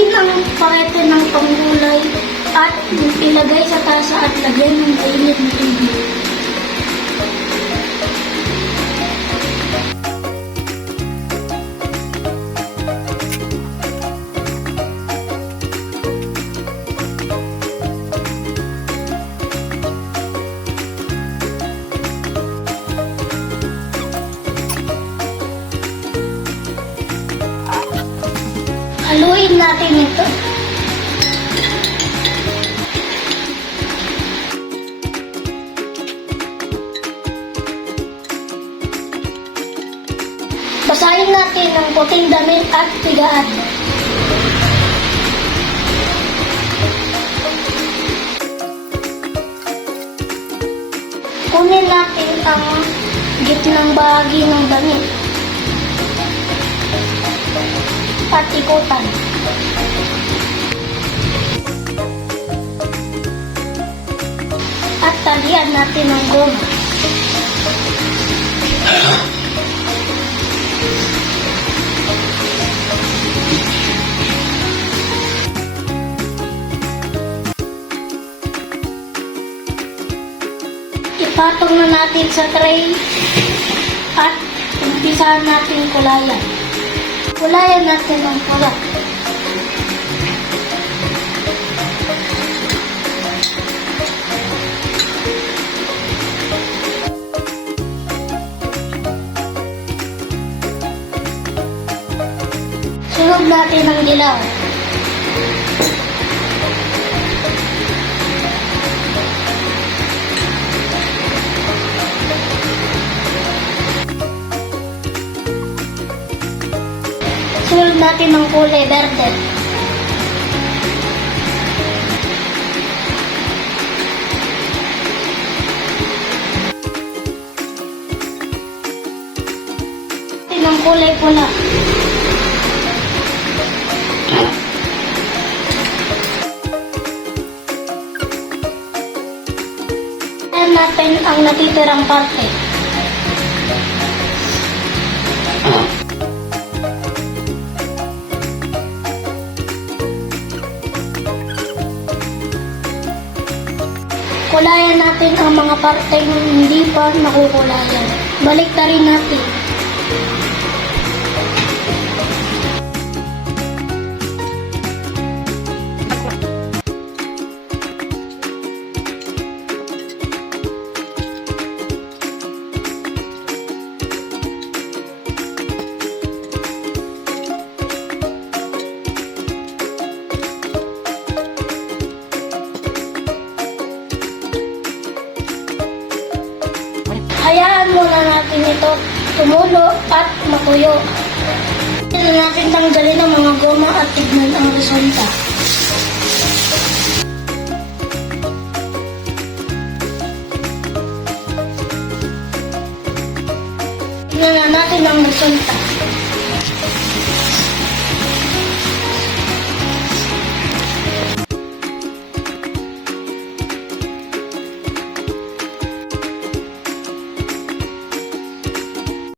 Haluin ang pakete ng panggulay at ilagay sa tasa at lagyan ng mainit na tubig. Haluin natin ito. Basahin natin ng puting damit at tigaan. Kunin natin ang gitnang bahagi ng damit at ikutan. At talian natin ng goma. Ipatong na natin sa tray at umpisahan natin kulayan. Kulayan natin ang pula. Sunod natin ang dilaw. Sunod natin ang kulay berde. Natin ang kulay pula. Ayan natin ang natitirang parte. Kulayan natin ang mga parteng hindi pa nakukulayan. Balik na rin natin. Hayaan muna natin ito tumulo at matuyo. Ito natin tanggalin ang mga goma at tignan ang resulta. Tignan na natin ang resulta.